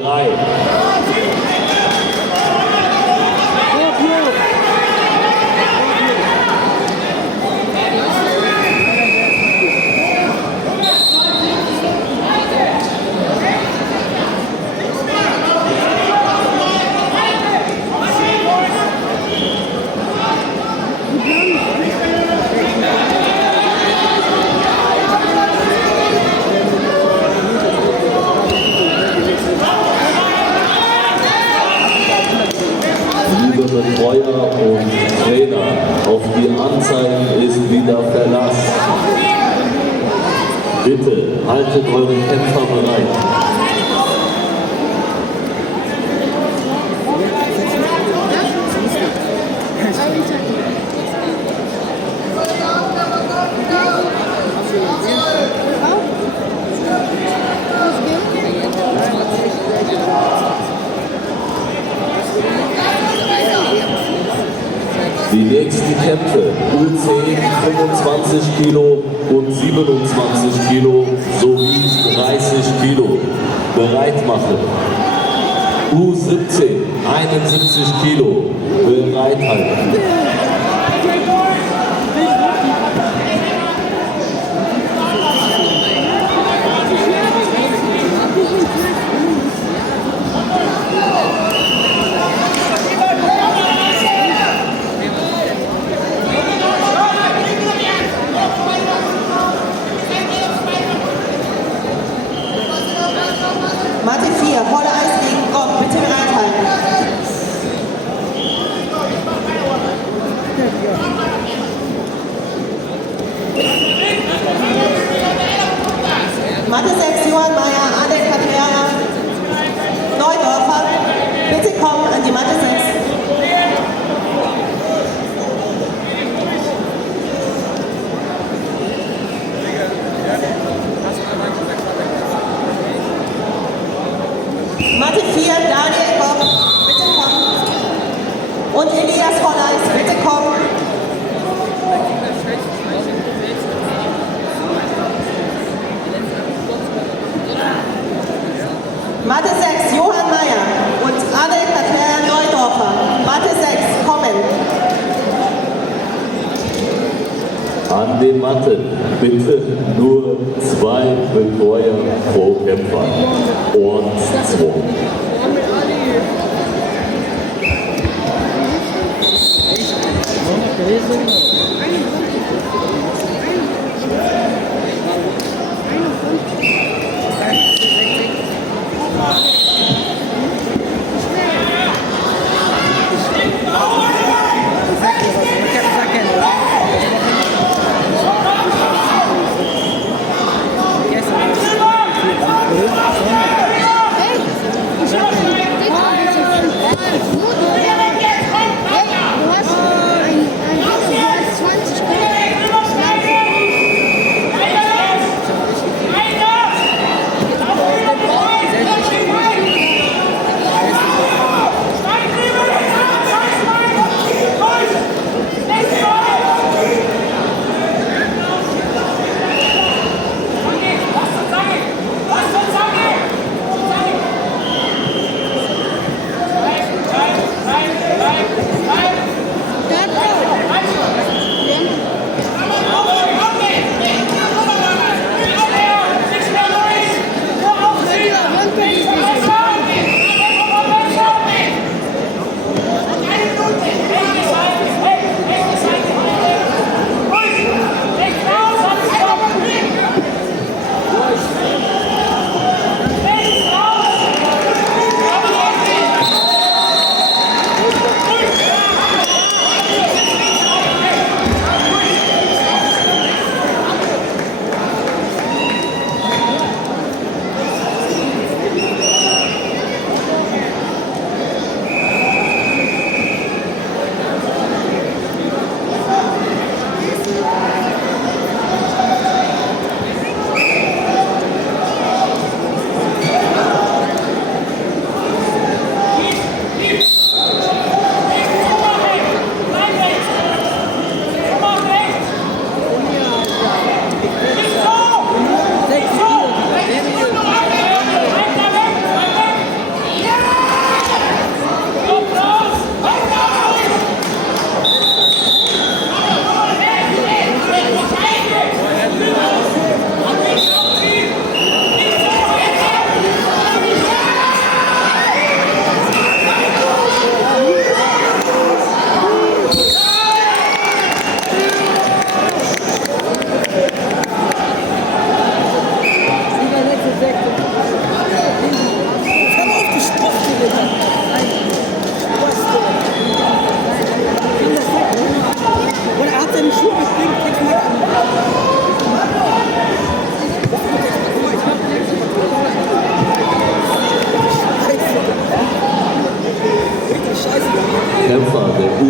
3. Liebe Betreuer und Trainer, auf die Anzeigen ist wieder Verlass. Bitte haltet eure Kämpfer bereit. Die nächsten Kämpfe, U10 25 Kilo und 27 Kilo sowie 30 Kilo. Bereit machen. U17 71 Kilo. Bereit halten. Matte 4, volle Eis liegen, komm, bitte bereithalten. Matte 6, Johann Mayer, Adel Katrera, Neudorfer, bitte kommen an die Matte 6. Matte 4, Daniel Bock, bitte kommen. Und Elias Volleis, bitte kommen. Matte 6, Johann Mayer und Adel Katrera Neudorfer. Matte 6, kommen. An den Matten bitte nur 2 Betreuer pro Kämpfer. Ordenszwang.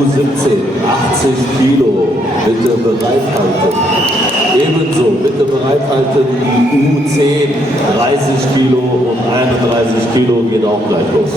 U17, 80 Kilo, bitte bereithalten. Ebenso bitte bereithalten die U10, 30 Kilo und 31 Kilo geht auch gleich los.